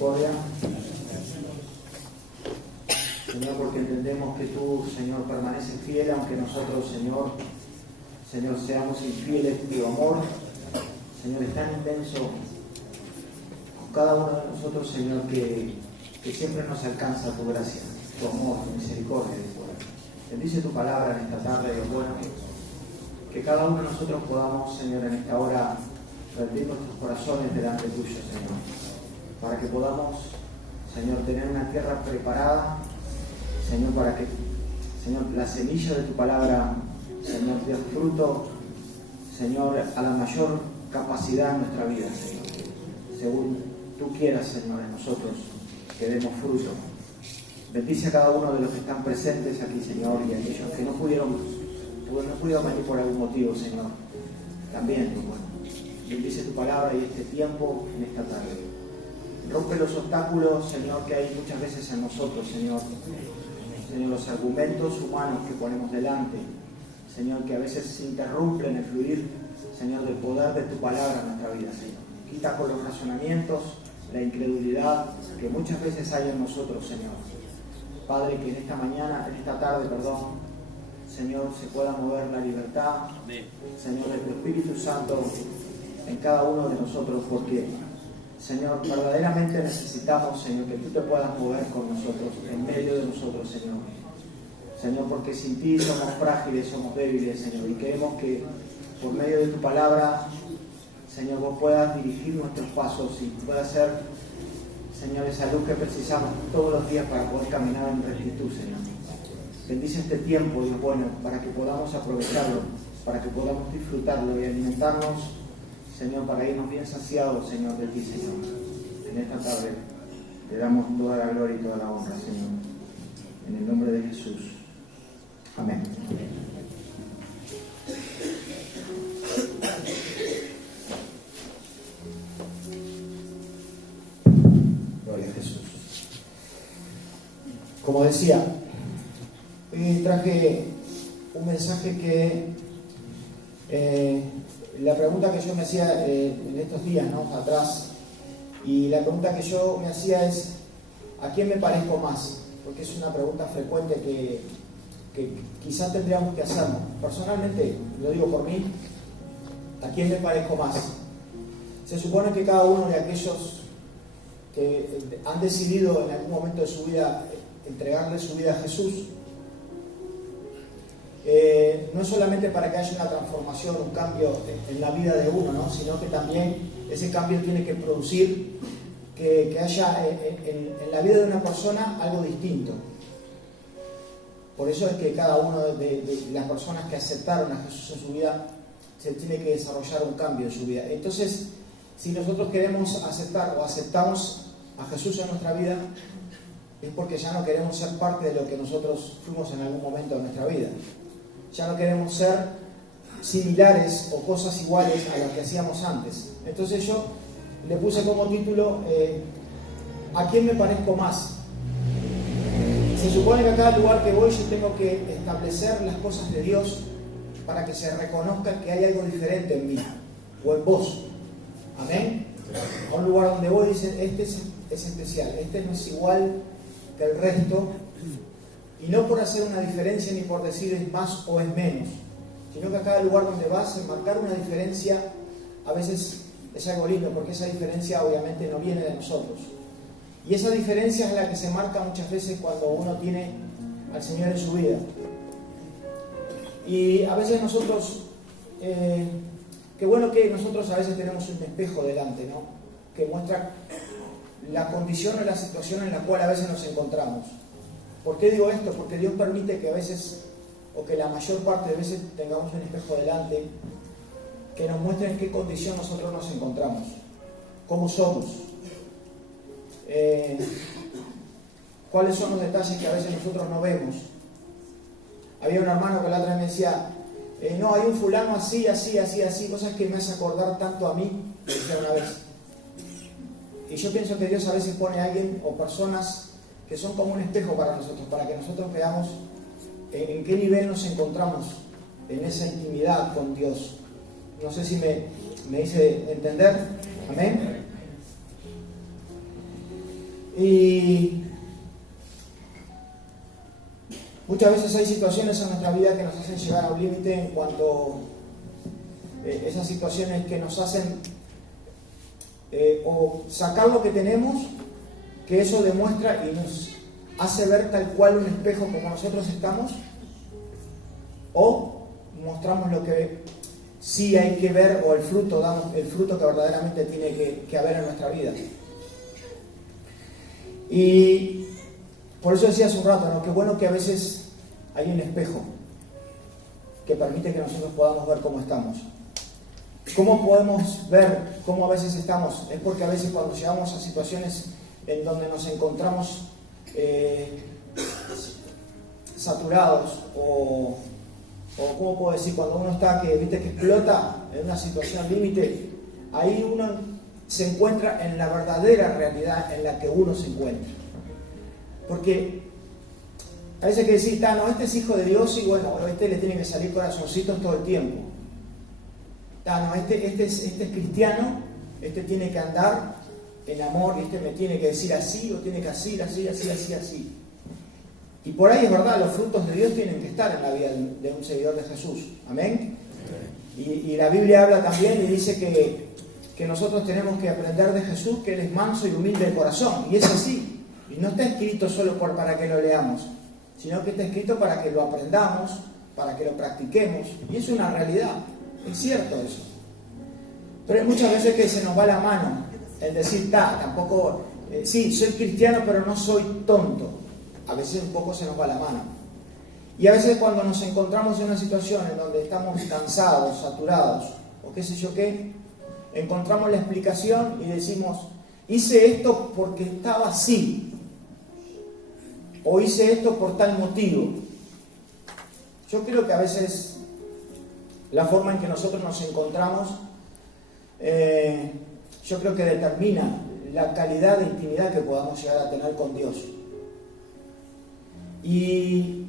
misericordia. Señor, porque entendemos que tú, Señor, permaneces fiel, aunque nosotros, Señor, seamos infieles. Tu amor, Señor, es tan inmenso con cada uno de nosotros, Señor, que siempre nos alcanza tu gracia, tu amor, tu misericordia. Bendice tu palabra en esta tarde, Dios bueno, que cada uno de nosotros podamos, Señor, en esta hora rendir nuestros corazones delante tuyo, Señor, para que podamos, Señor, tener una tierra preparada, Señor, para que, Señor, la semilla de tu palabra, Señor, dé fruto, Señor, a la mayor capacidad en nuestra vida, Señor, según tú quieras, Señor, en nosotros que demos fruto. Bendice a cada uno de los que están presentes aquí, Señor, y a aquellos que no pudieron venir por algún motivo, Señor. También, bueno, bendice tu palabra y este tiempo en esta tarde. Rompe los obstáculos, Señor, que hay muchas veces en nosotros, Señor. Señor, los argumentos humanos que ponemos delante, Señor, que a veces se interrumpen el fluir, Señor, del poder de tu palabra en nuestra vida, Señor. Quita con los razonamientos la incredulidad que muchas veces hay en nosotros, Señor. Padre, que en esta tarde, Señor, se pueda mover la libertad, Señor, de tu Espíritu Santo en cada uno de nosotros, porque, Señor, verdaderamente necesitamos, Señor, que tú te puedas mover con nosotros, en medio de nosotros, Señor. Señor, porque sin ti somos frágiles, somos débiles, Señor, y queremos que por medio de tu palabra, Señor, vos puedas dirigir nuestros pasos y puedas ser, Señor, esa luz que precisamos todos los días para poder caminar en rectitud, Señor. Bendice este tiempo, Dios bueno, para que podamos aprovecharlo, para que podamos disfrutarlo y alimentarnos, Señor, para irnos bien saciados, Señor, de ti, Señor. En esta tarde te damos toda la gloria y toda la honra, Señor. En el nombre de Jesús. Amén. Gloria a Jesús. Como decía, traje un mensaje que la pregunta que yo me hacía en estos días, ¿no?, atrás, y la pregunta que yo me hacía es: ¿a quién me parezco más? Porque es una pregunta frecuente que quizás tendríamos que hacernos. Personalmente, lo digo por mí, ¿a quién me parezco más? Se supone que cada uno de aquellos que han decidido en algún momento de su vida entregarle su vida a Jesús, no es solamente para que haya una transformación, un cambio en la vida de uno, ¿no?, sino que también ese cambio tiene que producir que haya en la vida de una persona algo distinto. Por eso es que cada una de las personas que aceptaron a Jesús en su vida se tiene que desarrollar un cambio en su vida. Entonces, si nosotros queremos aceptar o aceptamos a Jesús en nuestra vida, es porque ya no queremos ser parte de lo que nosotros fuimos en algún momento de nuestra vida. Ya no queremos ser similares o cosas iguales a las que hacíamos antes. Entonces yo le puse como título ¿a quién me parezco más? Se supone que a cada lugar que voy yo tengo que establecer las cosas de Dios para que se reconozca que hay algo diferente en mí o en vos. Amén. A un lugar donde voy dicen: este es especial, este no es igual que el resto. Y no por hacer una diferencia ni por decir es más o es menos, sino que a cada lugar donde vas, marcar una diferencia a veces es algo lindo, porque esa diferencia obviamente no viene de nosotros. Y esa diferencia es la que se marca muchas veces cuando uno tiene al Señor en su vida. Y a veces nosotros, qué bueno que nosotros a veces tenemos un espejo delante, ¿no?, que muestra la condición o la situación en la cual a veces nos encontramos. ¿Por qué digo esto? Porque Dios permite que a veces, o que la mayor parte de veces, tengamos un espejo delante que nos muestre en qué condición nosotros nos encontramos, cómo somos, cuáles son los detalles que a veces nosotros no vemos. Había un hermano que la otra vez me decía: no, hay un fulano así, cosas que me hace acordar tanto a mí, me decía una vez. Y yo pienso que Dios a veces pone a alguien o personas que son como un espejo para nosotros, para que nosotros veamos en qué nivel nos encontramos en esa intimidad con Dios. No sé si me hice entender. Amén. Y muchas veces hay situaciones en nuestra vida que nos hacen llegar a un límite en cuanto esas situaciones que nos hacen o sacar lo que tenemos, que eso demuestra y nos hace ver tal cual un espejo como nosotros estamos, o mostramos lo que sí hay que ver, o el fruto, damos el fruto que verdaderamente tiene que haber en nuestra vida. Y por eso decía hace un rato, ¿no? Qué bueno que a veces hay un espejo que permite que nosotros podamos ver cómo estamos. ¿Cómo podemos ver cómo a veces estamos? Es porque a veces cuando llegamos a situaciones en donde nos encontramos saturados o ¿cómo puedo decir? Cuando uno está, que explota en una situación límite, ahí uno se encuentra en la verdadera realidad en la que uno se encuentra. Porque a veces hay que decir, no, este es hijo de Dios y bueno, este le tiene que salir corazoncitos todo el tiempo. No, este es cristiano, este tiene que andar en amor y este me tiene que decir así, o tiene que así. Y por ahí es verdad, los frutos de Dios tienen que estar en la vida de un seguidor de Jesús. Amén. Y la Biblia habla también y dice que nosotros tenemos que aprender de Jesús, que Él es manso y humilde de corazón. Y es así. Y no está escrito solo para que lo leamos, sino que está escrito para que lo aprendamos, para que lo practiquemos. Y es una realidad. Es cierto eso. Pero hay muchas veces que se nos va la mano en decir, tampoco, sí, soy cristiano, pero no soy tonto. A veces un poco se nos va la mano. Y a veces cuando nos encontramos en una situación en donde estamos cansados, saturados, o qué sé yo qué, encontramos la explicación y decimos, hice esto porque estaba así, o hice esto por tal motivo. Yo creo que a veces la forma en que nosotros nos encontramos, yo creo que determina la calidad de intimidad que podamos llegar a tener con Dios. Y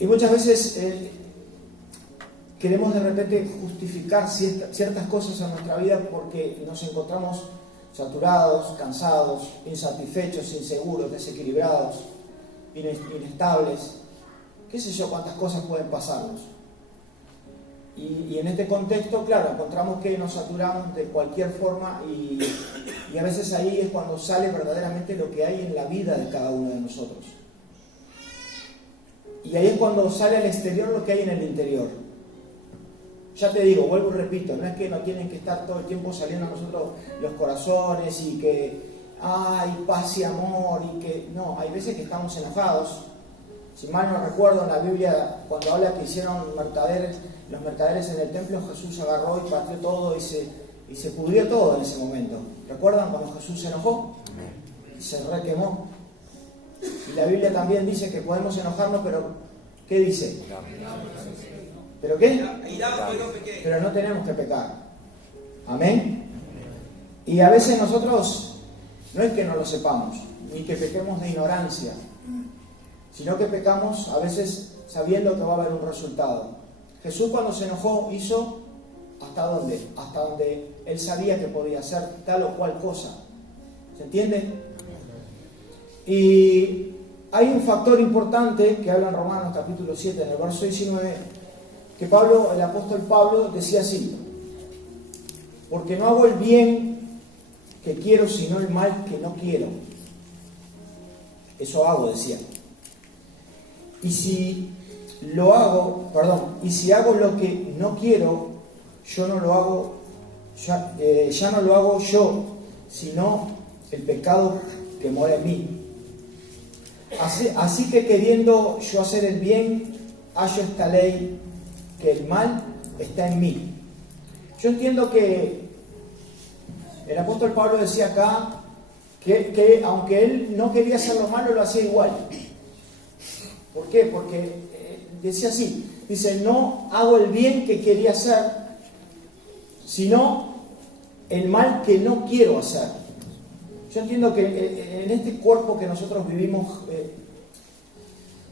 muchas veces queremos de repente justificar ciertas cosas en nuestra vida porque nos encontramos saturados, cansados, insatisfechos, inseguros, desequilibrados, inestables. Qué sé yo cuántas cosas pueden pasarnos. Y en este contexto, claro, encontramos que nos saturamos de cualquier forma y a veces ahí es cuando sale verdaderamente lo que hay en la vida de cada uno de nosotros. Y ahí es cuando sale al exterior lo que hay en el interior. Ya te digo, vuelvo y repito, no es que no tienen que estar todo el tiempo saliendo a nosotros los corazones y que hay paz y amor y que... No, hay veces que estamos enojados. Si mal no recuerdo, en la Biblia, cuando habla que hicieron los mercaderes en el templo, Jesús agarró y partió todo y se pudrió todo en ese momento. ¿Recuerdan cuando Jesús se enojó? Y se requemó. Y la Biblia también dice que podemos enojarnos, pero ¿qué dice? ¿Pero qué? Pero no tenemos que pecar. Amén. Y a veces nosotros no es que no lo sepamos, ni que pequemos de ignorancia, sino que pecamos a veces sabiendo que va a haber un resultado. Jesús cuando se enojó hizo ¿hasta dónde? Hasta donde Él sabía que podía hacer tal o cual cosa. ¿Se entiende? Y hay un factor importante que habla en Romanos capítulo 7, en el verso 19, que el apóstol Pablo decía así: porque no hago el bien que quiero, sino el mal que no quiero. Eso hago, decía. Y si hago lo que no quiero, yo no lo hago, ya no lo hago yo, sino el pecado que mora en mí. Así que queriendo yo hacer el bien, hallo esta ley, que el mal está en mí. Yo entiendo que el apóstol Pablo decía acá que aunque él no quería hacer lo malo, lo hacía igual. ¿Por qué? Porque decía así, dice, no hago el bien que quería hacer, sino el mal que no quiero hacer. Yo entiendo que en este cuerpo que nosotros vivimos,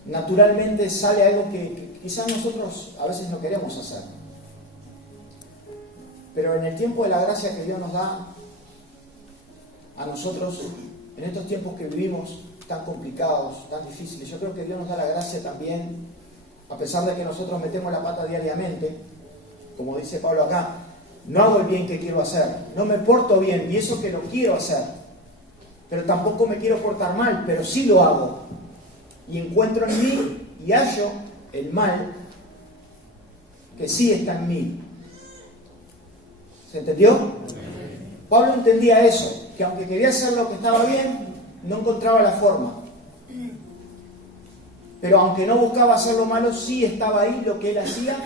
naturalmente sale algo que quizás nosotros a veces no queremos hacer. Pero en el tiempo de la gracia que Dios nos da a nosotros, en estos tiempos que vivimos tan complicados, tan difíciles, yo creo que Dios nos da la gracia también, a pesar de que nosotros metemos la pata diariamente, como dice Pablo acá, no hago el bien que quiero hacer, no me porto bien, y eso que lo quiero hacer, pero tampoco me quiero portar mal, pero sí lo hago, y encuentro en mí y hallo el mal que sí está en mí. ¿Se entendió? Pablo entendía eso, que aunque quería hacer lo que estaba bien, no encontraba la forma. Pero aunque no buscaba hacer lo malo, sí estaba ahí lo que él hacía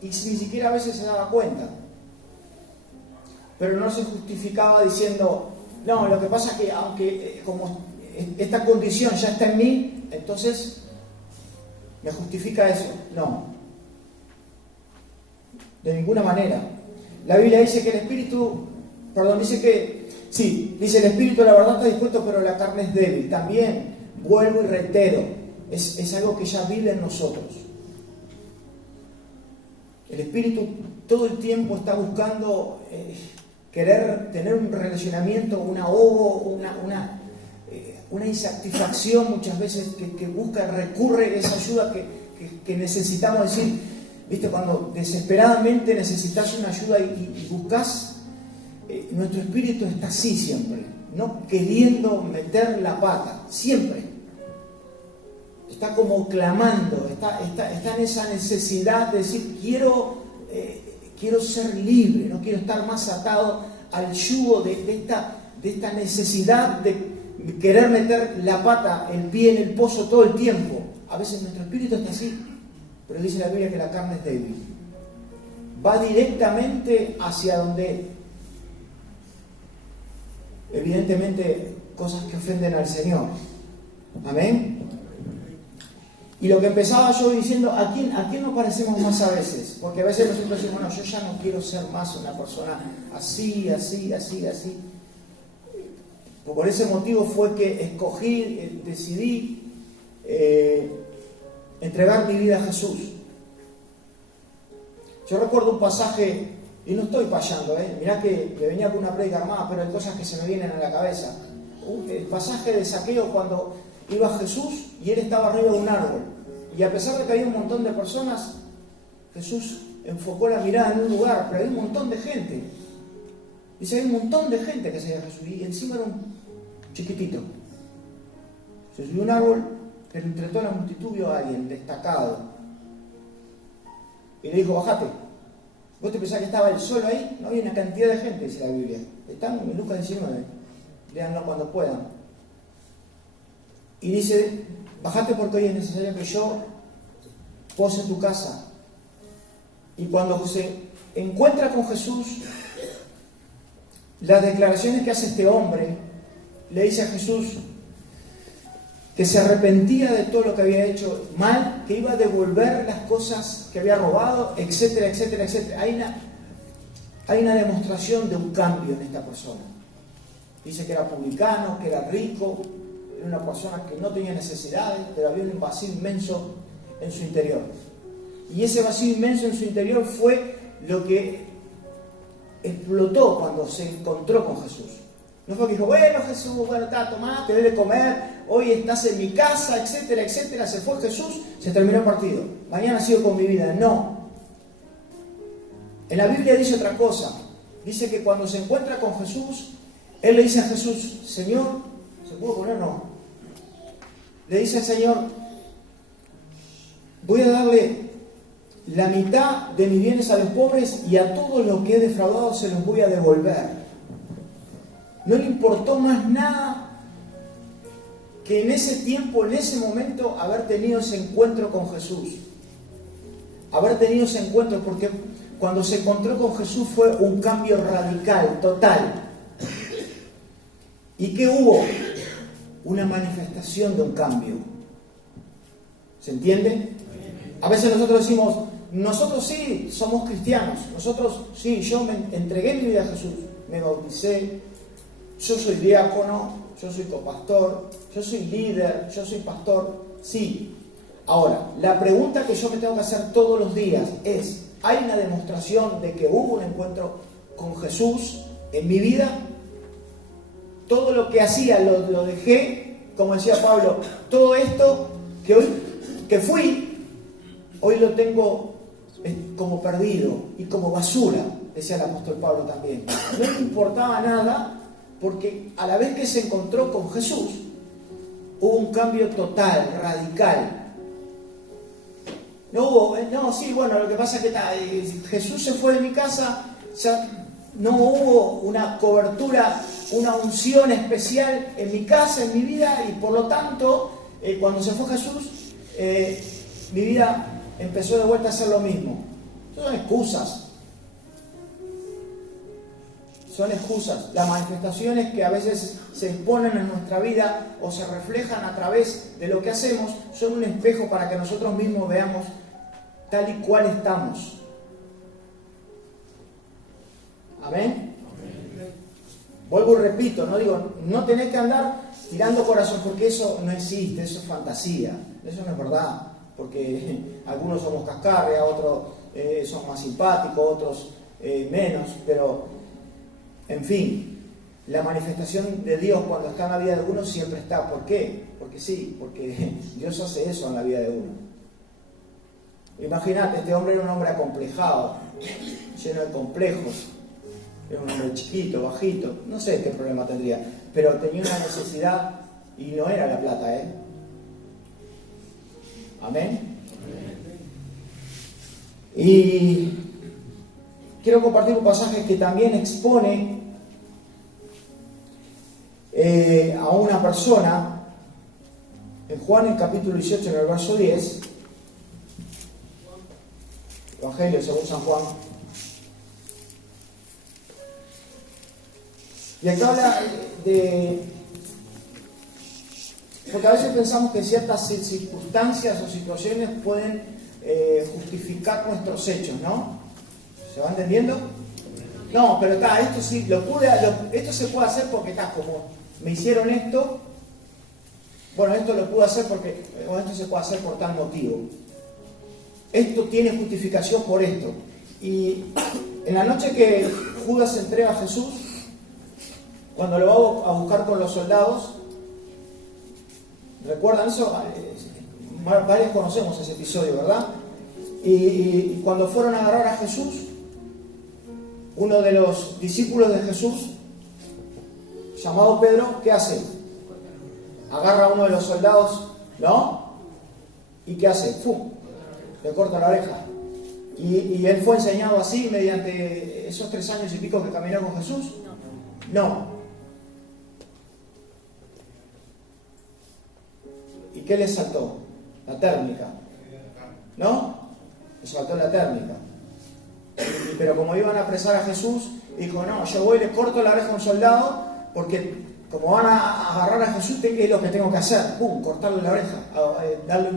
y ni siquiera a veces se daba cuenta. Pero no se justificaba diciendo, no, lo que pasa es que aunque como esta condición ya está en mí, entonces me justifica eso. No, de ninguna manera. La Biblia dice que el espíritu, dice el espíritu de la verdad está dispuesto, pero la carne es débil. También, vuelvo y reitero, es algo que ya vive en nosotros. El espíritu todo el tiempo está buscando querer tener un relacionamiento, un ahogo, una insatisfacción muchas veces que busca, recurre esa ayuda que necesitamos decir, ¿viste? Cuando desesperadamente necesitas una ayuda y buscas, nuestro espíritu está así siempre, no queriendo meter la pata, siempre. Está como clamando, está en esa necesidad de decir, quiero ser libre, no quiero estar más atado al yugo de esta necesidad de querer meter la pata, el pie en el pozo todo el tiempo. A veces nuestro espíritu está así, pero dice la Biblia que la carne es débil. Va directamente hacia donde, evidentemente, cosas que ofenden al Señor. Amén. Y lo que empezaba yo diciendo, ¿a quién nos parecemos más a veces? Porque a veces nosotros decimos, bueno, yo ya no quiero ser más una persona así. Por ese motivo fue que decidí entregar mi vida a Jesús. Yo recuerdo un pasaje, y no estoy payando, mirá que venía con una prédica armada, pero hay cosas que se me vienen a la cabeza. El pasaje de Zaqueo cuando iba Jesús y él estaba arriba de un árbol. Y a pesar de que había un montón de personas, Jesús enfocó la mirada en un lugar, pero había un montón de gente. Dice, hay un montón de gente que seguía a Jesús y encima era un chiquitito. Se subió a un árbol, pero entre toda la multitud vio a alguien destacado. Y le dijo, bajate. ¿Vos te pensás que estaba él solo ahí? No, había una cantidad de gente, dice la Biblia. Están en Lucas 19. Léanlo cuando puedan. Y dice, bajate porque hoy es necesario que yo pose en tu casa. Y cuando se encuentra con Jesús, las declaraciones que hace este hombre, le dice a Jesús que se arrepentía de todo lo que había hecho mal, que iba a devolver las cosas que había robado, etcétera, etcétera, etcétera. Hay una demostración de un cambio en esta persona. Dice que era publicano, que era rico, era una persona que no tenía necesidades, pero había un vacío inmenso en su interior. Y ese vacío inmenso en su interior fue lo que explotó cuando se encontró con Jesús. No fue que dijo, bueno Jesús, tomá, te doy de comer, hoy estás en mi casa, etcétera, etcétera. Se fue Jesús, se terminó el partido. Mañana sigo con mi vida. No. En la Biblia dice otra cosa. Dice que cuando se encuentra con Jesús, él le dice a Jesús, Señor, ¿se puede poner o no? Le dice al Señor, voy a darle la mitad de mis bienes a los pobres y a todos los que he defraudado se los voy a devolver. No le importó más nada que en ese tiempo, en ese momento, haber tenido ese encuentro con Jesús. Haber tenido ese encuentro, porque cuando se encontró con Jesús fue un cambio radical, total. ¿Y qué hubo? Una manifestación de un cambio. ¿Se entiende? A veces nosotros decimos, nosotros sí somos cristianos, nosotros sí, yo me entregué mi vida a Jesús, me bauticé, yo soy diácono, yo soy copastor, yo soy líder, yo soy pastor, sí. Ahora, la pregunta que yo me tengo que hacer todos los días es, ¿hay una demostración de que hubo un encuentro con Jesús en mi vida? todo lo que hacía lo dejé, como decía Pablo, todo esto que fui, hoy lo tengo como perdido y como basura, decía el apóstol Pablo también. No le importaba nada, porque a la vez que se encontró con Jesús, hubo un cambio total, radical. Lo que pasa es que Jesús se fue de mi casa, ya no hubo una cobertura, una unción especial en mi casa, en mi vida, y por lo tanto, cuando se fue Jesús, mi vida empezó de vuelta a ser lo mismo. Son excusas. Son excusas. Las manifestaciones que a veces se exponen en nuestra vida o se reflejan a través de lo que hacemos son un espejo para que nosotros mismos veamos tal y cual estamos. Amén. Vuelvo y repito, no tenés que andar tirando corazón, porque eso no existe, eso es fantasía, eso no es verdad, porque algunos somos cascarria, otros son más simpáticos, otros menos, pero en fin, la manifestación de Dios cuando está en la vida de uno siempre está. ¿Por qué? Porque sí, porque Dios hace eso en la vida de uno. Imagínate, este hombre era un hombre acomplejado, lleno de complejos. Era un hombre chiquito, bajito, no sé qué problema tendría, pero tenía una necesidad y no era la plata, ¿eh? Amén. Y quiero compartir un pasaje que también expone a una persona en Juan, en capítulo 18, en el verso 10, Evangelio según San Juan. Y acá habla porque a veces pensamos que ciertas circunstancias o situaciones pueden justificar nuestros hechos, ¿no? ¿Se va entendiendo? No, pero esto sí, esto se puede hacer porque como me hicieron esto, bueno, esto lo pude hacer porque, esto se puede hacer por tal motivo. Esto tiene justificación por esto. Y en la noche que Judas entrega a Jesús, cuando lo va a buscar con los soldados, ¿recuerdan eso? Varios conocemos ese episodio, ¿verdad? Y cuando fueron a agarrar a Jesús, uno de los discípulos de Jesús, llamado Pedro, ¿qué hace? Agarra a uno de los soldados, ¿no? ¿Y qué hace? ¡Fum! Le corta la oreja. ¿Y él fue enseñado así mediante esos 3 años y pico que caminó con Jesús? No. ¿Y qué le saltó? La térmica. ¿No? Le saltó la térmica. Pero como iban a apresar a Jesús, dijo, no, yo voy y le corto la oreja a un soldado, porque como van a agarrar a Jesús, es lo que tengo que hacer. ¡Pum! Cortarle la oreja. Darle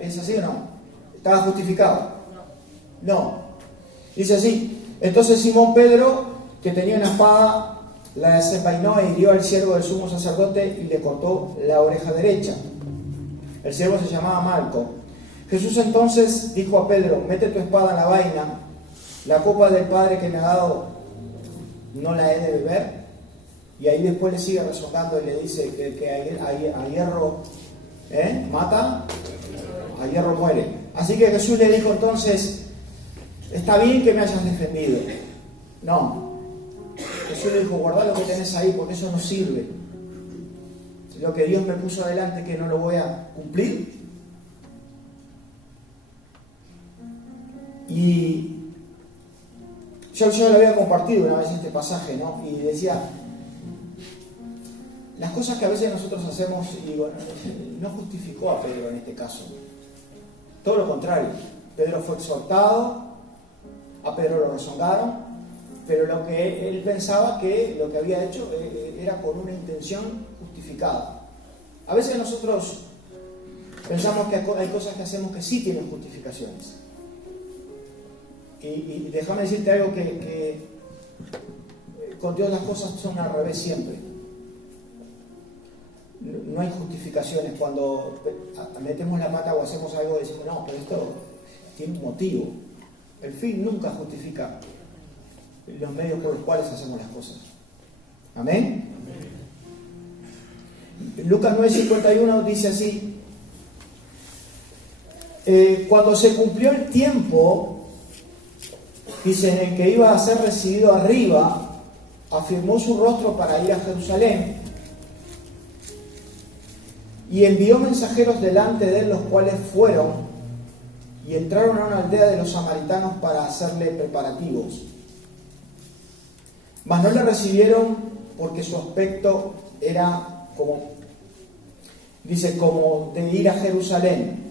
¿Es así o no? ¿Estaba justificado? No. Dice así. Entonces Simón Pedro, que tenía una espada, la desenvainó e hirió al siervo del sumo sacerdote y le cortó la oreja derecha. El siervo se llamaba Malco. Jesús entonces dijo a Pedro, mete tu espada en la vaina, la copa del Padre que me ha dado, ¿no la he de beber? Y ahí después le sigue rezongando y le dice que a hierro mata, a hierro muere. Así que Jesús le dijo entonces, está bien que me hayas defendido. No. Jesús le dijo, guarda lo que tenés ahí porque eso no sirve. Lo que Dios me puso adelante que no lo voy a cumplir. Y yo lo había compartido una vez este pasaje, ¿no? Y decía, las cosas que a veces nosotros hacemos, y bueno, no justificó a Pedro en este caso. Todo lo contrario. Pedro fue exhortado, a Pedro lo rezongaron, pero lo que él pensaba que lo que había hecho era con una intención justificada. A veces nosotros pensamos que hay cosas que hacemos que sí tienen justificaciones. Y déjame decirte algo que con Dios las cosas son al revés siempre. No hay justificaciones. Cuando metemos la pata o hacemos algo, decimos, no, pero esto tiene un motivo. El fin nunca justifica los medios por los cuales hacemos las cosas. Amén. Lucas 9:51 dice así: cuando se cumplió el tiempo, dice, en el que iba a ser recibido arriba, afirmó su rostro para ir a Jerusalén y envió mensajeros delante de él, los cuales fueron y entraron a una aldea de los samaritanos para hacerle preparativos. Mas no le recibieron porque su aspecto era como de ir a Jerusalén.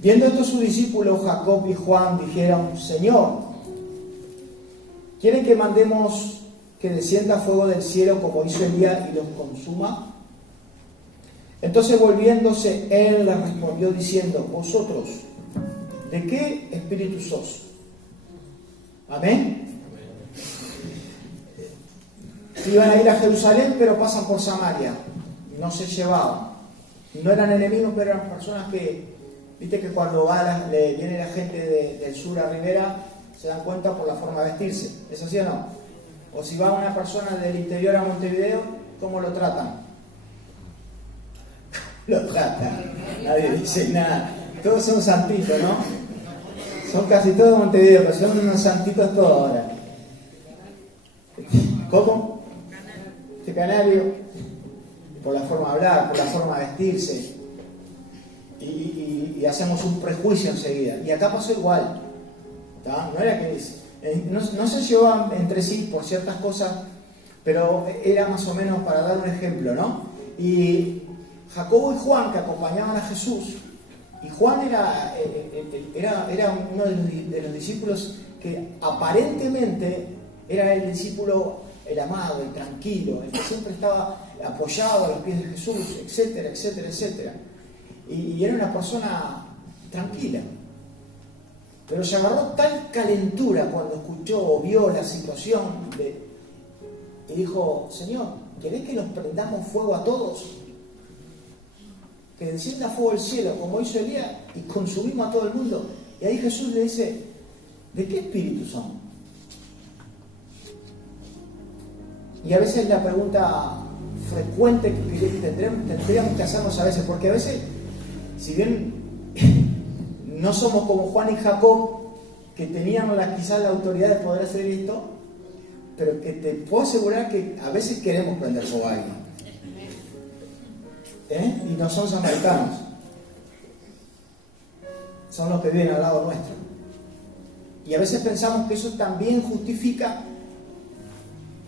Viendo esto, sus discípulos Jacob y Juan dijeron: Señor, ¿quieren que mandemos que descienda fuego del cielo como hizo Elías y los consuma? Entonces, volviéndose, él les respondió diciendo: ¿Vosotros de qué espíritu sos? Amén. Iban a ir a Jerusalén, pero pasan por Samaria. No se llevaban. No eran enemigos, pero eran personas que, viste que cuando viene la gente del sur a Rivera, se dan cuenta por la forma de vestirse. ¿Es así o no? O si va una persona del interior a Montevideo, ¿cómo lo tratan? Lo tratan. Nadie dice nada. Todos son santitos, ¿no? Son casi todos Montevideo, pero son unos santitos todos ahora. ¿Cómo? Este canario, por la forma de hablar, por la forma de vestirse, y hacemos un prejuicio enseguida. Y acá pasó igual. ¿Tá? No era que no se llevaban entre sí por ciertas cosas, pero era más o menos para dar un ejemplo, ¿no? Y Jacobo y Juan, que acompañaban a Jesús, y Juan era uno de los discípulos que aparentemente era el discípulo, el amado, el tranquilo, el que siempre estaba apoyado a los pies de Jesús, etcétera, etcétera, etcétera. Y era una persona tranquila. Pero se agarró tal calentura cuando escuchó o vio la situación y dijo: Señor, ¿querés que nos prendamos fuego a todos? Que descienda fuego del cielo como hizo Elías y consumimos a todo el mundo. Y ahí Jesús le dice: ¿de qué espíritu son? Y a veces la pregunta frecuente que tendríamos que hacernos a veces, porque a veces, si bien no somos como Juan y Jacob, que tenían quizás la autoridad de poder hacer esto, pero que te puedo asegurar que a veces queremos prender fuego a alguien. Y no son samaritanos, son los que viven al lado nuestro. Y a veces pensamos que eso también justifica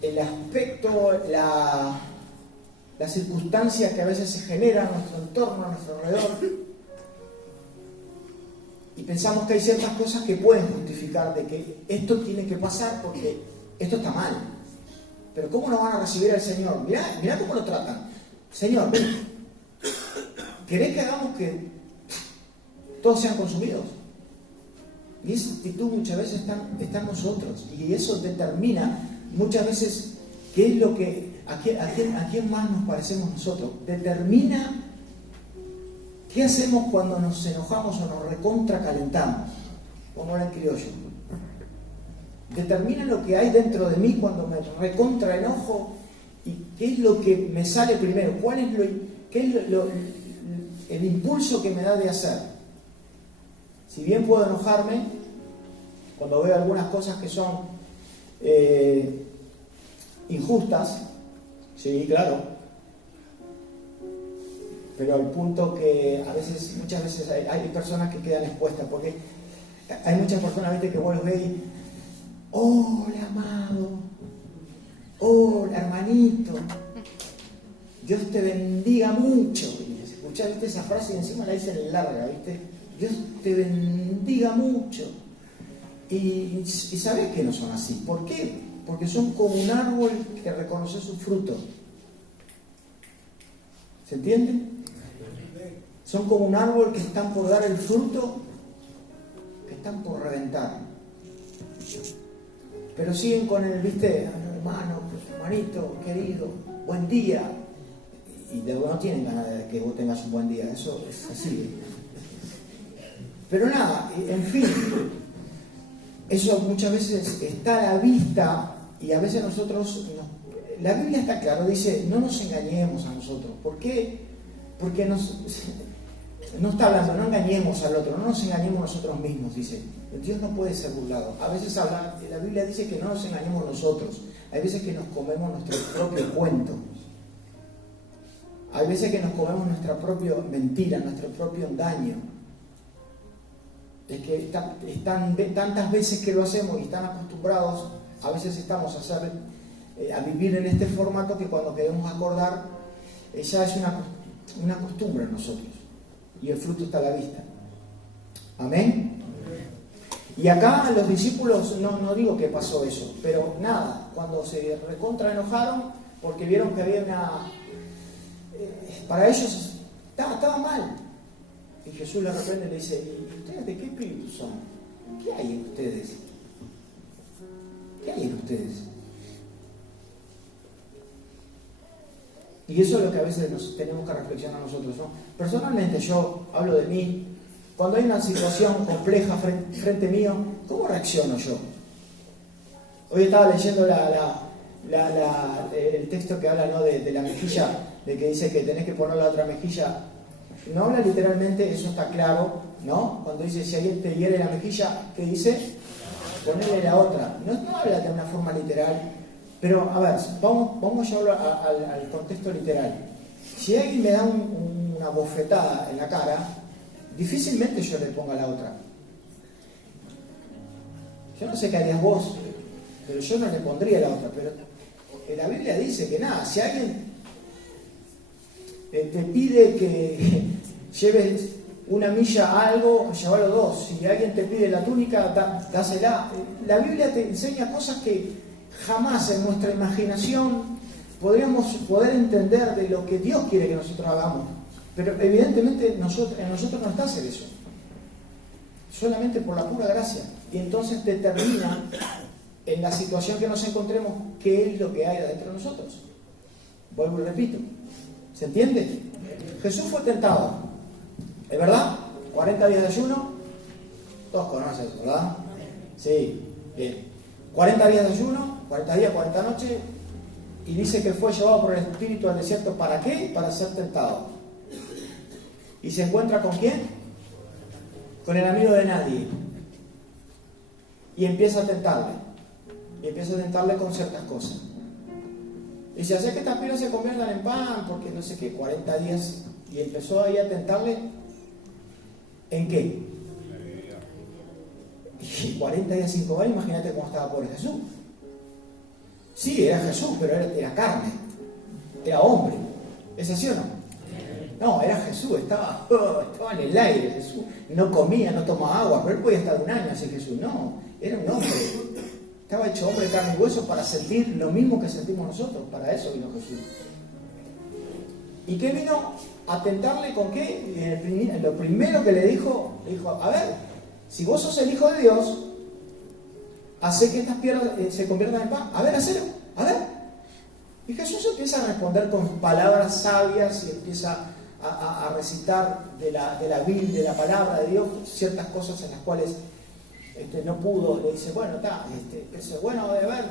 el aspecto, la circunstancia que a veces se genera en nuestro entorno, a nuestro alrededor. Y pensamos que hay ciertas cosas que pueden justificar de que esto tiene que pasar porque esto está mal. Pero ¿cómo nos van a recibir al Señor? Mirá cómo lo tratan. Señor, ¿querés que hagamos que todos sean consumidos? Y esa actitud muchas veces está en nosotros. Y eso determina muchas veces qué es lo que, a quién más nos parecemos nosotros. Determina qué hacemos cuando nos enojamos o nos recontracalentamos, como era en criollo. Determina lo que hay dentro de mí cuando me recontraenojo y qué es lo que me sale primero, qué es el impulso que me da de hacer. Si bien puedo enojarme cuando veo algunas cosas que son injustas, sí, claro, pero al punto que muchas veces hay personas que quedan expuestas, porque hay muchas personas, ¿viste?, que vos los ves y: hola, amado, hola, hermanito, Dios te bendiga mucho. Escuchás, ¿viste?, esa frase y encima la dicen larga, ¿viste? Dios te bendiga mucho. Y sabés que no son así. ¿Por qué? Porque son como un árbol que reconoce su fruto. ¿Se entiende? Son como un árbol que están por dar el fruto, que están por reventar. Pero siguen con el, ¿viste?, hermano, hermanito, querido, buen día. Y no tienen ganas de que vos tengas un buen día. Eso es así. Pero nada, en fin, eso muchas veces está a la vista Y a veces nosotros, la Biblia está claro, dice, no nos engañemos a nosotros. ¿Por qué? Porque no está hablando, no engañemos al otro, no nos engañemos nosotros mismos, dice. Dios no puede ser burlado. A veces la Biblia dice que no nos engañemos nosotros. Hay veces que nos comemos nuestro propio cuento. Hay veces que nos comemos nuestra propia mentira, nuestro propio engaño. Es que tantas veces que lo hacemos y están acostumbrados, a veces estamos a vivir en este formato que cuando queremos acordar, ya es una costumbre en nosotros. Y el fruto está a la vista. Amén. Y acá los discípulos, no digo que pasó eso, pero nada, cuando se recontra enojaron porque vieron que había para ellos estaba mal. Y Jesús les reprende y le dice, ¿y ustedes de qué espíritu son? ¿Qué hay en ustedes? ¿Qué hay en ustedes? Y eso es lo que a veces nos tenemos que reflexionar nosotros, ¿no? Personalmente, yo hablo de mí. Cuando hay una situación compleja frente mío, ¿cómo reacciono yo? Hoy estaba leyendo el texto que habla, ¿no?, de la mejilla, de que dice que tenés que poner la otra mejilla. No habla literalmente, eso está claro, ¿no? Cuando dice, si alguien te hiere la mejilla, ¿qué dice? Ponerle la otra. No habla de una forma literal, pero a ver, vamos a llevarlo al contexto literal. Si alguien me da una bofetada en la cara, difícilmente yo le ponga la otra. Yo no sé qué harías vos, pero yo no le pondría la otra. Pero la Biblia dice que nada, si alguien te pide que lleves una milla a algo, llévalo dos. Si alguien te pide la túnica, dásela. La Biblia te enseña cosas que jamás en nuestra imaginación podríamos poder entender de lo que Dios quiere que nosotros hagamos. Pero evidentemente en nosotros no está hacer eso. Solamente por la pura gracia. Y entonces determina en la situación que nos encontremos qué es lo que hay dentro de nosotros. Vuelvo y repito. ¿Se entiende? Jesús fue tentado. ¿Es verdad? 40 días de ayuno. Todos conocen eso, ¿verdad? Sí, bien. 40 días de ayuno, 40 días, 40 noches. Y dice que fue llevado por el Espíritu al desierto. ¿Para qué? Para ser tentado. ¿Y se encuentra con quién? Con el amigo de nadie. Y empieza a tentarle. Y empieza a tentarle con ciertas cosas. Dice, hace que estas piedras se conviertan en pan, porque no sé qué, 40 días. Y empezó ahí a tentarle. ¿En qué? Y 40 días sin comer, imagínate cómo estaba pobre Jesús. Sí, era Jesús, pero era carne. Era hombre. ¿Es así o no? No, era Jesús, estaba en el aire Jesús. No comía, no tomaba agua, pero él podía estar un año así Jesús. No, era un hombre. Estaba hecho hombre de carne y hueso para sentir lo mismo que sentimos nosotros. Para eso vino Jesús. ¿Y qué vino? A tentarle con qué. Lo primero que le dijo, a ver, si vos sos el Hijo de Dios, hacé que estas piedras se conviertan en pan. A ver, hacelo, a ver. Y Jesús empieza a responder con palabras sabias y empieza a recitar de la Biblia, de la palabra de Dios, ciertas cosas en las cuales no pudo. Le dice, bueno, bueno, a ver,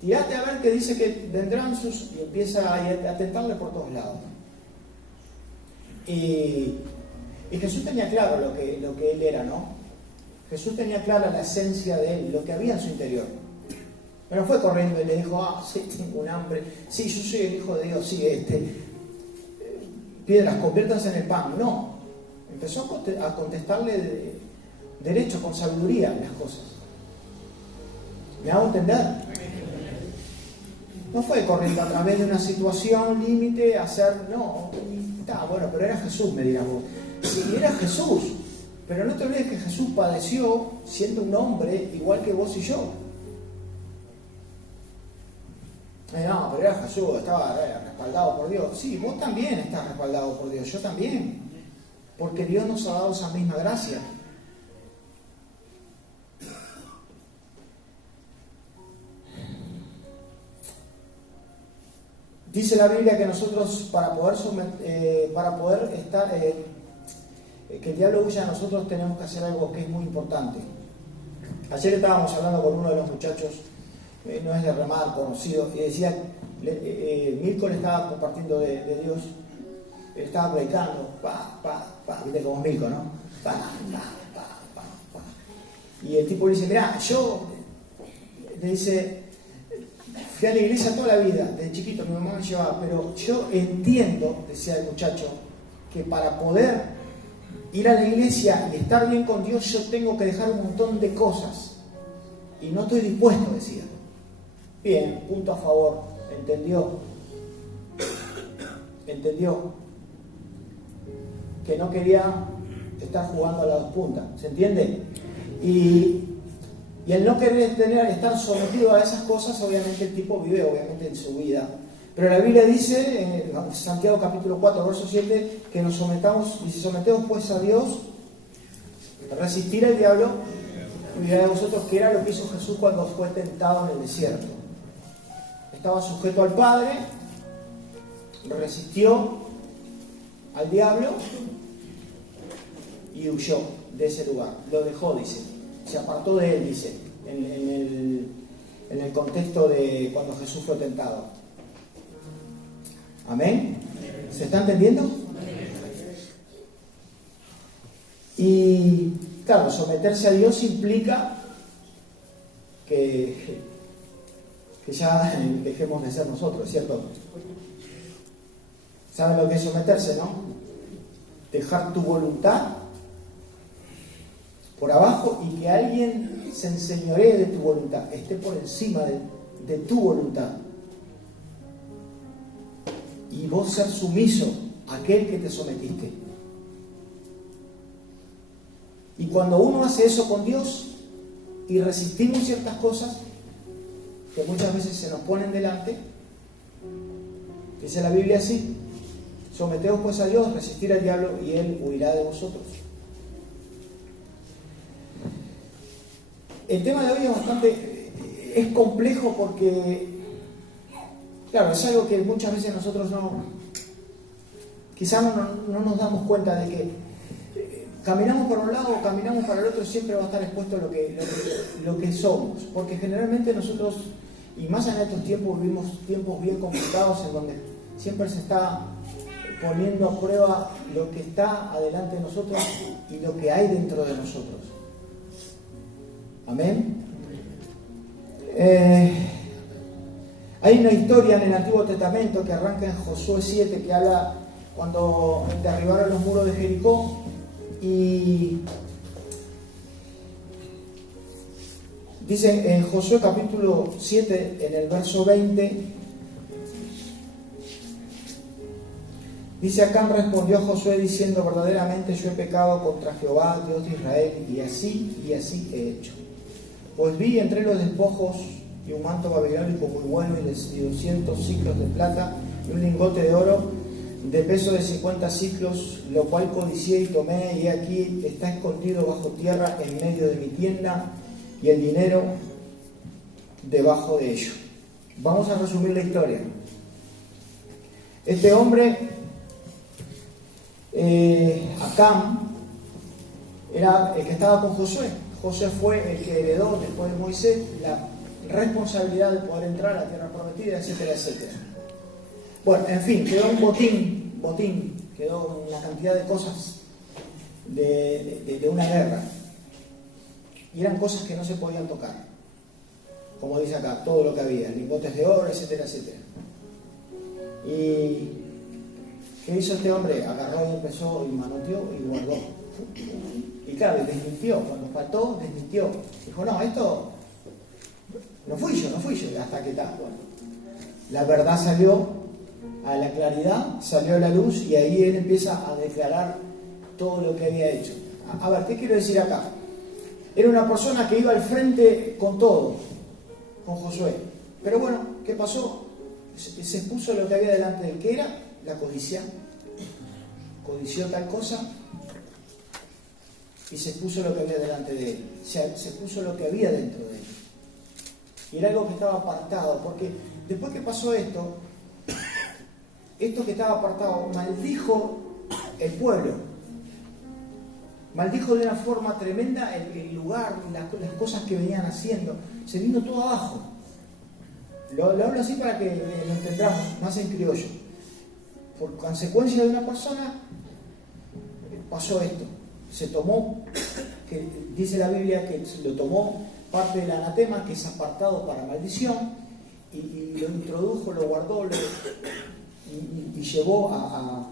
tirate a ver que dice que vendrán sus... Y empieza a tentarle por todos lados. Y Jesús tenía claro lo que él era, ¿no? Jesús tenía clara la esencia de él, lo que había en su interior. Pero fue corriendo y le dijo, sí, tengo un hambre, sí, yo soy el Hijo de Dios, sí, piedras, conviértanse en el pan. No, empezó a contestarle derecho, con sabiduría las cosas. ¿Me hago entender? No fue corriendo a través de una situación límite, no, está bueno, pero era Jesús, me dirás vos. Sí, era Jesús, pero no te olvides que Jesús padeció siendo un hombre igual que vos y yo. No, pero era Jesús, estaba respaldado por Dios. Sí, vos también estás respaldado por Dios, yo también. Porque Dios nos ha dado esa misma gracia. Dice la Biblia que nosotros para poder estar, que el diablo huya de nosotros tenemos que hacer algo que es muy importante. Ayer estábamos hablando con uno de los muchachos, no es de Remar, conocido, y decía, Mirko le estaba compartiendo de Dios, él estaba predicando, viste como es Mirko, ¿no? Y el tipo le dice, mirá, yo, le dice, fui a la iglesia toda la vida, desde chiquito mi mamá me llevaba, pero yo entiendo, decía el muchacho, que para poder ir a la iglesia y estar bien con Dios, yo tengo que dejar un montón de cosas. Y no estoy dispuesto, decía. Bien, punto a favor. Entendió que no quería estar jugando a las dos puntas. ¿Se entiende? Y el no querer estar sometido a esas cosas, obviamente el tipo vive obviamente en su vida. Pero la Biblia dice, en Santiago capítulo 4, verso 7, que nos sometamos, y si sometemos pues a Dios, resistir al diablo, cuidará de vosotros, que era lo que hizo Jesús cuando fue tentado en el desierto. Estaba sujeto al Padre, resistió al diablo y huyó de ese lugar. Lo dejó, dice. Se apartó de él, dice, en el contexto de cuando Jesús fue tentado. ¿Amén? ¿Se está entendiendo? Y claro, someterse a Dios implica que ya dejemos de ser nosotros, ¿cierto? ¿Saben lo que es someterse, no? Dejar tu voluntad por abajo y que alguien se enseñoree de tu voluntad, esté por encima de tu voluntad. Y vos ser sumiso a aquel que te sometiste. Y cuando uno hace eso con Dios y resistimos ciertas cosas que muchas veces se nos ponen delante, dice la Biblia así: someteos pues a Dios, resistir al diablo y él huirá de vosotros. El tema de hoy es complejo porque, claro, es algo que muchas veces nosotros quizás no nos damos cuenta de que caminamos para un lado o caminamos para el otro, siempre va a estar expuesto lo que somos, porque generalmente nosotros, y más en estos tiempos, vivimos tiempos bien complicados en donde siempre se está poniendo a prueba lo que está adelante de nosotros y lo que hay dentro de nosotros. Amén. Hay una historia en el Antiguo Testamento que arranca en Josué 7, que habla cuando derribaron los muros de Jericó, y dice en Josué capítulo 7, en el verso 20, dice: Acán respondió Josué diciendo: verdaderamente yo he pecado contra Jehová, Dios de Israel, y así he hecho. Pues vi entre los despojos y un manto babilónico muy bueno y 200 siclos de plata y un lingote de oro de peso de 50 siclos, lo cual codicié y tomé, y aquí está escondido bajo tierra en medio de mi tienda, y el dinero debajo de ello. Vamos a resumir la historia. Este hombre, Acán, era el que estaba con Josué. Josué fue el que heredó después de Moisés la responsabilidad de poder entrar a la tierra prometida, etcétera, etcétera. Bueno, en fin, quedó un botín, quedó una cantidad de cosas de una guerra. Y eran cosas que no se podían tocar. Como dice acá, todo lo que había, lingotes de oro, etcétera, etcétera. ¿Y qué hizo este hombre? Agarró y empezó y manoteó y guardó. Y claro, desmintió, cuando faltó, desmintió. Dijo: no, esto no fui yo, hasta que tal. Bueno, la verdad salió a la claridad, salió a la luz, y ahí él empieza a declarar todo lo que había hecho. A ver, ¿qué quiero decir acá? Era una persona que iba al frente con todo, con Josué. Pero bueno, ¿qué pasó? Se puso lo que había delante de él. ¿Qué era? La codicia. Codició tal cosa y se puso lo que había delante de él. Se puso lo que había dentro de él. Y era algo que estaba apartado, porque después que pasó esto que estaba apartado, maldijo el pueblo. Maldijo de una forma tremenda el lugar, las cosas que venían haciendo. Se vino todo abajo. Lo hablo así para que lo entendamos, más en criollo. Por consecuencia de una persona, pasó esto. Se tomó, que dice la Biblia que lo tomó parte del anatema, que es apartado para maldición, y lo introdujo, lo guardó, y llevó a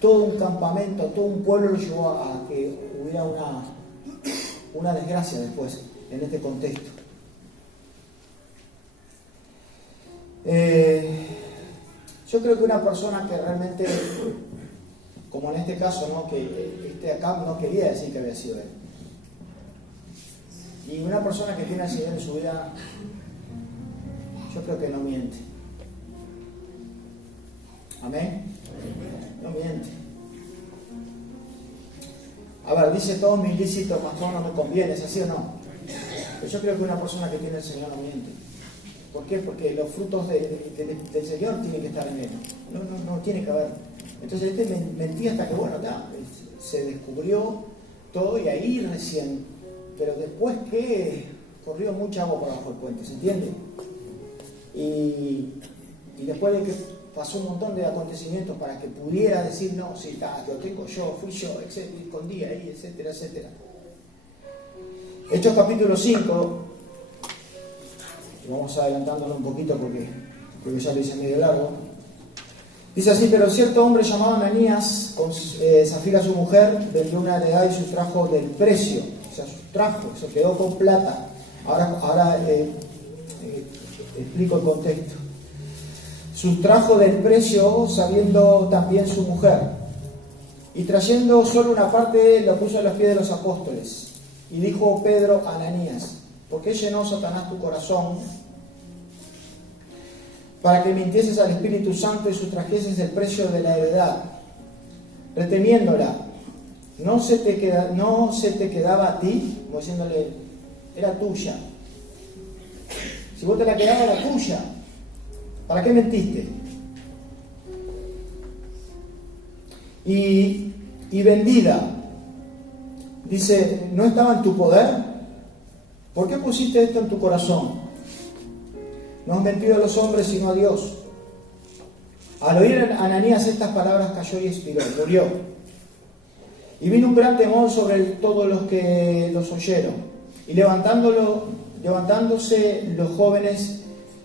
todo un campamento, a todo un pueblo, lo llevó a que hubiera una desgracia después, en este contexto. Yo creo que una persona que realmente, como en este caso, ¿no? Que acá no quería decir que había sido él. Y una persona que tiene al Señor en su vida, yo creo que no miente. Amén. No miente. A ver, dice todo mi ilícito, mas todo no me conviene, ¿es así o no? Pero yo creo que una persona que tiene al Señor no miente. ¿Por qué? Porque los frutos del Señor tienen que estar en él. No tiene que haber. Entonces mentía hasta que, bueno, se descubrió todo y ahí recién. Pero después que corrió mucha agua por abajo del puente, ¿se entiende? Y después de que pasó un montón de acontecimientos para que pudiera decir, no, sí, lo tengo yo, fui yo, etcétera, escondí ahí, etcétera, etcétera. Hechos capítulo 5, vamos adelantándonos un poquito porque ya lo hice medio largo. Dice así: pero cierto hombre llamado Ananías, con Zafira su mujer, vendió una heredad y sustrajo del precio, o sea, se quedó con plata. Ahora explico el contexto. Sustrajo del precio sabiendo también su mujer, y trayendo solo una parte lo puso a los pies de los apóstoles. Y dijo Pedro a Ananías: ¿por qué llenó Satanás tu corazón para que mintieses al Espíritu Santo y sustrajeses el precio de la heredad, reteniéndola? ¿No se te quedaba a ti? Como diciéndole, era tuya. Si vos te la quedabas, era tuya. ¿Para qué mentiste? Y vendida, dice, ¿no estaba en tu poder? ¿Por qué pusiste esto en tu corazón? No has mentido a los hombres sino a Dios. Al oír Ananías estas palabras, cayó y expiró, murió. Y vino un gran temor sobre todos los que los oyeron. Y levantándose los jóvenes,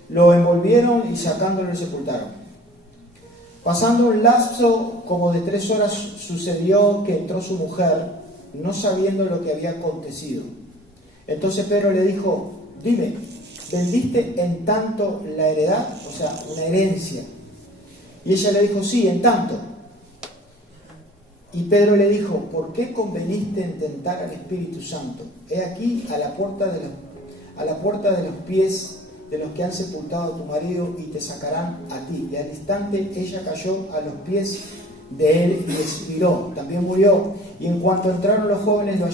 lo envolvieron y sacándolo le sepultaron. Pasando un lapso como de 3 horas, sucedió que entró su mujer, no sabiendo lo que había acontecido. Entonces Pedro le dijo: dime, ¿vendiste en tanto la heredad? O sea, una herencia. Y ella le dijo: sí, en tanto. Y Pedro le dijo: ¿por qué conveniste en tentar al Espíritu Santo? He aquí a la puerta de los pies de los que han sepultado a tu marido y te sacarán a ti. Y al instante ella cayó a los pies de él y expiró, también murió. Y en cuanto entraron los jóvenes, la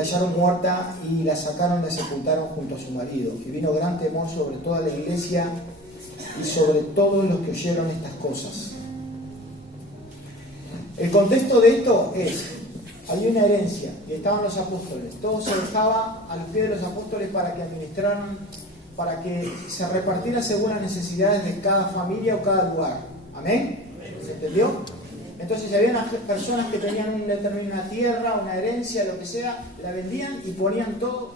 hallaron muerta y la sacaron y la sepultaron junto a su marido. Y vino gran temor sobre toda la iglesia y sobre todos los que oyeron estas cosas. El contexto de esto es: había una herencia y estaban los apóstoles. Todo se dejaba a los pies de los apóstoles para que administraran, para que se repartiera según las necesidades de cada familia o cada lugar. ¿Amén? ¿Se entendió? Entonces, si había personas que tenían una tierra, una herencia, lo que sea, la vendían y ponían todo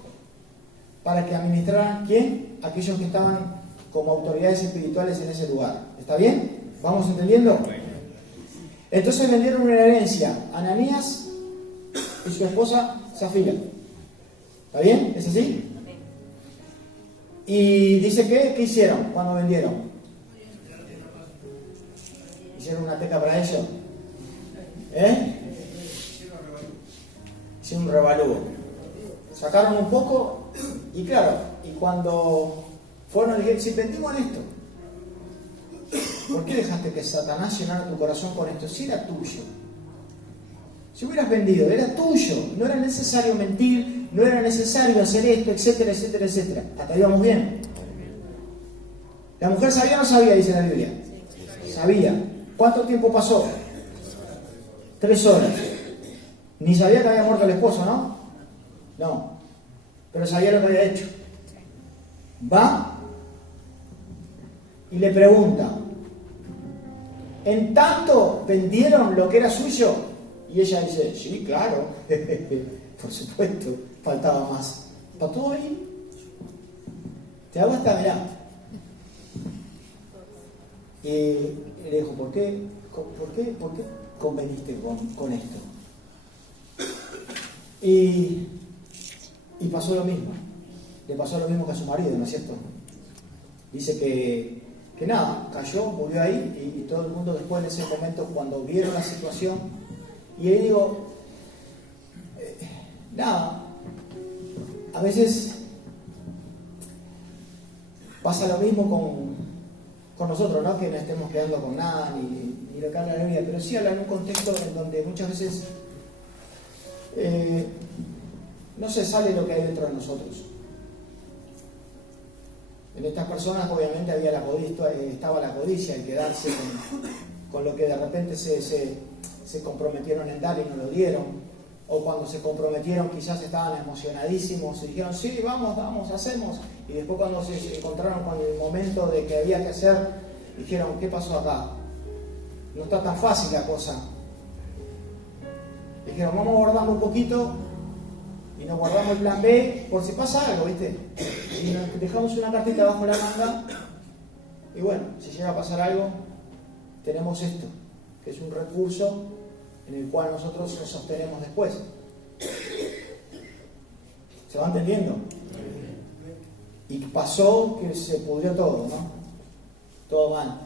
para que administraran, ¿quién? Aquellos que estaban como autoridades espirituales en ese lugar. ¿Está bien? ¿Vamos entendiendo? Entonces vendieron una herencia a Ananías y su esposa Zafira. ¿Está bien? ¿Es así? Y dice que, ¿qué hicieron cuando vendieron? ¿Hicieron una teca para ellos? Hicieron un revalúo. Sacaron un poco y claro, y cuando fueron, dijeron: si vendimos esto, ¿por qué dejaste que Satanás llenara tu corazón con esto? Si era tuyo. Si hubieras vendido, era tuyo. No era necesario mentir, no era necesario hacer esto, etcétera, etcétera, etcétera. Hasta ahí vamos bien. ¿La mujer sabía o no sabía? Dice la Biblia. Sabía. ¿Cuánto tiempo pasó? 3 horas. Ni sabía que había muerto el esposo, ¿no? No, pero sabía lo que había hecho. Va y le pregunta, ¿en tanto vendieron lo que era suyo? Y ella dice, sí, claro, por supuesto, faltaba más. ¿Está todo ahí? Te hago esta, mirá. Y le dijo, ¿por qué conveniste con esto? Y pasó lo mismo. Le pasó lo mismo que a su marido, ¿no es cierto? Dice que nada, cayó, murió ahí, y todo el mundo después en ese momento, cuando vieron la situación, y ahí digo, nada, a veces pasa lo mismo con nosotros, ¿no? Que no estemos quedando con nada, ni lo que habla la Biblia, pero sí habla en un contexto en donde muchas veces no se sale lo que hay dentro de nosotros. En estas personas obviamente estaba la codicia, el quedarse con lo que de repente se comprometieron en dar y no lo dieron, o cuando se comprometieron quizás estaban emocionadísimos y dijeron, sí, vamos, hacemos, y después cuando se encontraron con el momento de que había que hacer, dijeron, ¿qué pasó acá? No está tan fácil la cosa. Dijeron, vamos guardando un poquito y nos guardamos el plan B por si pasa algo, ¿viste? Y nos dejamos una cartita bajo la manga y bueno, si llega a pasar algo, tenemos esto, que es un recurso en el cual nosotros nos sostenemos después. ¿Se va entendiendo? Y pasó que se pudrió todo, ¿no? Todo mal.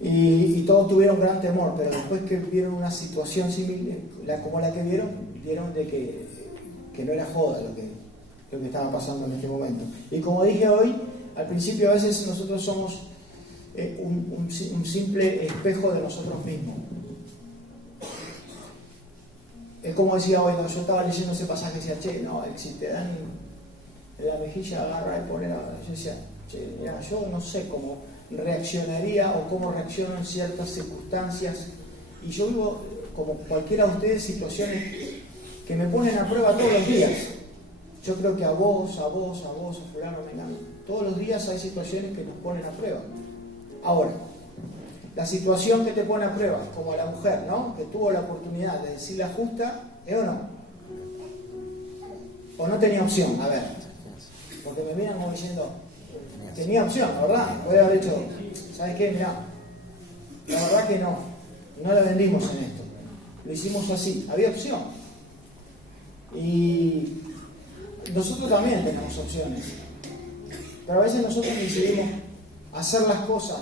Y todos tuvieron gran temor, pero después que vieron una situación similar, como la que vieron de que no era joda lo que estaba pasando en este momento. Y como dije hoy, al principio a veces nosotros somos un simple espejo de nosotros mismos. Es como decía hoy, cuando yo estaba leyendo ese pasaje, decía, che, no, si te dan en la mejilla, agarra y poner, yo decía, che, mira, yo no sé cómo reaccionaría o cómo reacciono en ciertas circunstancias, y yo vivo, como cualquiera de ustedes, situaciones que me ponen a prueba todos los días. Yo creo que a vos, a fulano, mengano, todos los días hay situaciones que nos ponen a prueba. Ahora, la situación que te pone a prueba, como la mujer, ¿no? Que tuvo la oportunidad de decir la justa, ¿es o no? ¿O no tenía opción? A ver, porque me miran como diciendo, tenía opción, ¿verdad? Puede haber dicho, ¿sabes qué? Mirá, la verdad que no la vendimos en esto, lo hicimos así, había opción. Y nosotros también tenemos opciones, pero a veces nosotros decidimos hacer las cosas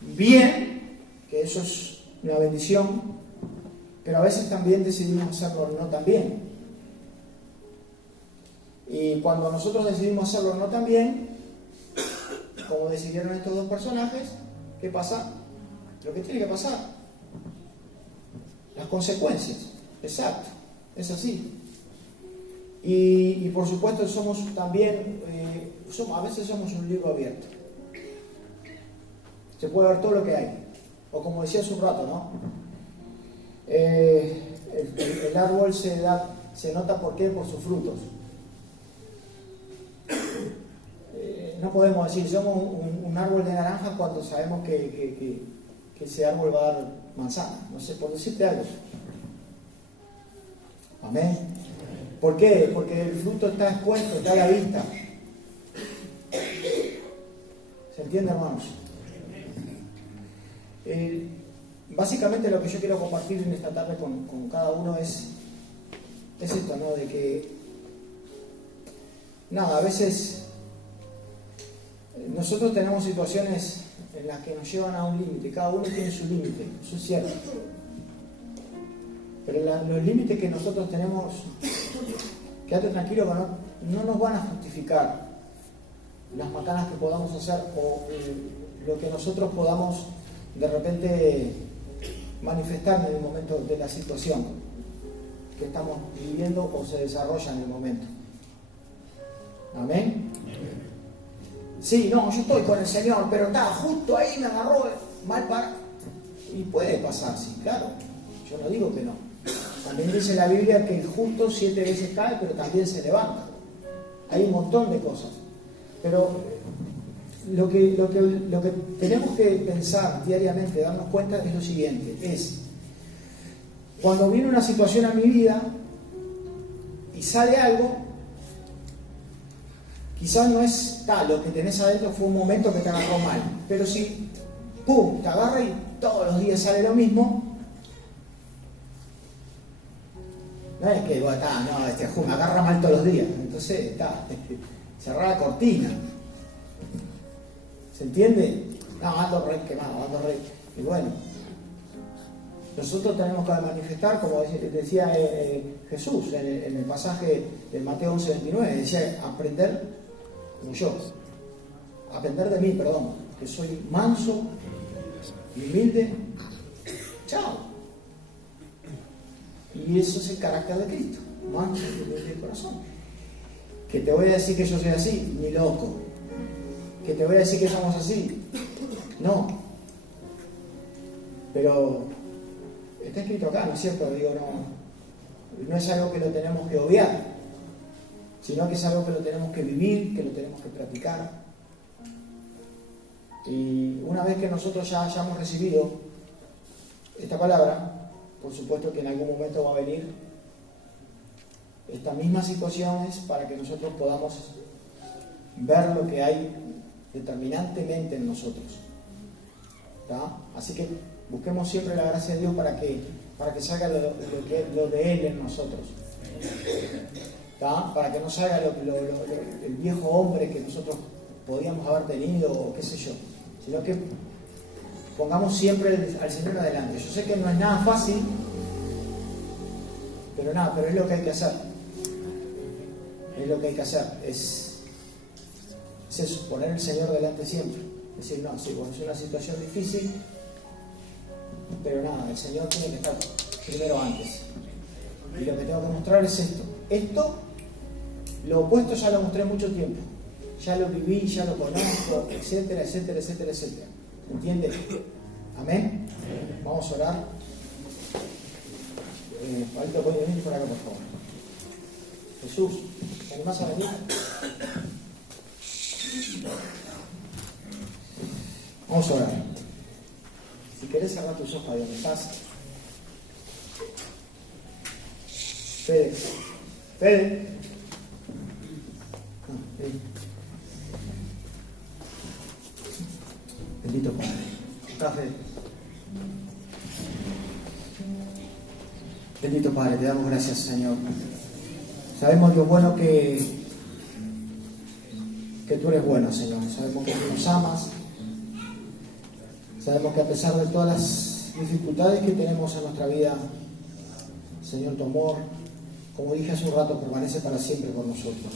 bien, que eso es una bendición, pero a veces también decidimos hacerlo no tan bien. Y cuando nosotros decidimos hacerlo no tan bien, como decidieron estos dos personajes, ¿qué pasa? Lo que tiene que pasar. Las consecuencias. Exacto. Es así. Y por supuesto somos también, a veces somos un libro abierto. Se puede ver todo lo que hay. O como decía hace un rato, ¿no? El árbol se nota por qué, por sus frutos. No podemos decir, somos un árbol de naranja cuando sabemos que ese árbol va a dar manzana. No sé, por decirte algo. Amén. ¿Por qué? Porque el fruto está expuesto, está a la vista. ¿Se entiende, hermanos? Básicamente lo que yo quiero compartir en esta tarde con cada uno es esto, ¿no? De que, nada, a veces nosotros tenemos situaciones en las que nos llevan a un límite, cada uno tiene su límite, eso es cierto. Pero los límites que nosotros tenemos, quédate tranquilo que no nos van a justificar las macanas que podamos hacer o lo que nosotros podamos de repente manifestar en el momento de la situación que estamos viviendo o se desarrolla en el momento. Amén. Sí, no, yo estoy con el Señor, pero está justo ahí, me agarró mal para... Y puede pasar, sí, claro. Yo no digo que no. También dice la Biblia que el justo 7 veces cae, pero también se levanta. Hay un montón de cosas. Pero lo que tenemos que pensar diariamente, darnos cuenta, es lo siguiente. Es, cuando viene una situación a mi vida y sale algo, quizás no es tal, lo que tenés adentro fue un momento que te agarró mal. Pero si, ¡pum!, te agarra y todos los días sale lo mismo, no es que, bueno, me agarra mal todos los días. Entonces, cerrar la cortina. ¿Se entiende? No, ando re quemado, ando re... Y bueno, nosotros tenemos que manifestar, como decía Jesús en el pasaje de Mateo 11:29, decía, aprender como yo. Aprender de mí, perdón, que soy manso y humilde. Chao. Y eso es el carácter de Cristo, manso y humilde de corazón. Que te voy a decir que yo soy así, ni loco. Que te voy a decir que somos así, no. Pero está escrito acá, ¿no es cierto? Digo, no es algo que lo tenemos que obviar, sino que es algo que lo tenemos que vivir, que lo tenemos que practicar. Y una vez que nosotros ya hayamos recibido esta palabra, por supuesto que en algún momento va a venir estas mismas situaciones para que nosotros podamos ver lo que hay determinantemente en nosotros. ¿Tá? Así que busquemos siempre la gracia de Dios para que salga lo de Él en nosotros. ¿Tá? Para que no salga el viejo hombre que nosotros podíamos haber tenido o qué sé yo, sino que pongamos siempre al Señor adelante. Yo sé que no es nada fácil, pero es lo que hay que hacer. Es lo que hay que hacer. Es eso, poner al Señor delante siempre. Decir, no, sí, bueno, es una situación difícil, pero nada, el Señor tiene que estar primero antes. Y lo que tengo que mostrar es esto. Esto, lo opuesto ya lo mostré mucho tiempo. Ya lo viví, ya lo conozco, etcétera, etcétera, etcétera, etcétera. ¿Entiendes? Amén. Vamos a orar. Ahorita voy a venir por acá, por favor. Jesús, ¿te animás a venir? Vamos a orar. Si querés cerrar tus ojos ahí donde estás. Fede. Bendito Padre. Está Fede. Bendito Padre, te damos gracias, Señor. Sabemos, Dios bueno, que tú eres bueno, Señor. Sabemos que tú nos amas. Sabemos que a pesar de todas las dificultades que tenemos en nuestra vida, Señor, tu amor, como dije hace un rato, permanece para siempre con nosotros.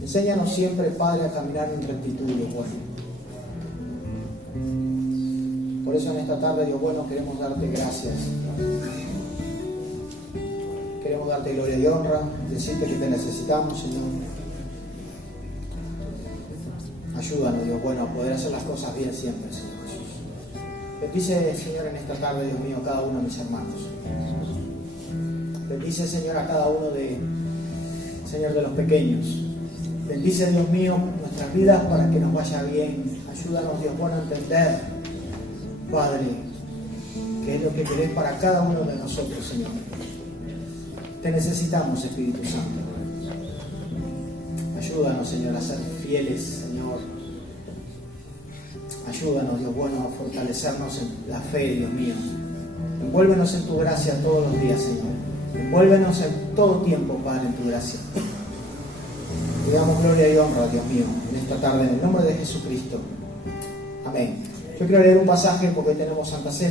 Enséñanos siempre, Padre, a caminar en rectitud, Dios bueno. Por eso en esta tarde, Dios bueno, queremos darte gracias. Queremos darte gloria y honra, decirte que te necesitamos, Señor. Ayúdanos, Dios bueno, a poder hacer las cosas bien siempre, Señor Jesús. Bendice, Señor, en esta tarde, Dios mío, a cada uno de mis hermanos. Bendice, Señor, a cada uno Señor, de los pequeños. Bendice, Dios mío, nuestras vidas para que nos vaya bien. Ayúdanos, Dios bueno, a entender, Padre, qué es lo que querés para cada uno de nosotros, Señor. Te necesitamos, Espíritu Santo. Ayúdanos, Señor, a ser fieles, Señor. Ayúdanos, Dios bueno, a fortalecernos en la fe, Dios mío. Envuélvenos en tu gracia todos los días, Señor. Envuélvenos en todo tiempo, Padre, en tu gracia. Te damos gloria y honra, Dios mío, en esta tarde, en el nombre de Jesucristo. Amén. Yo quiero leer un pasaje porque tenemos Santa Cena.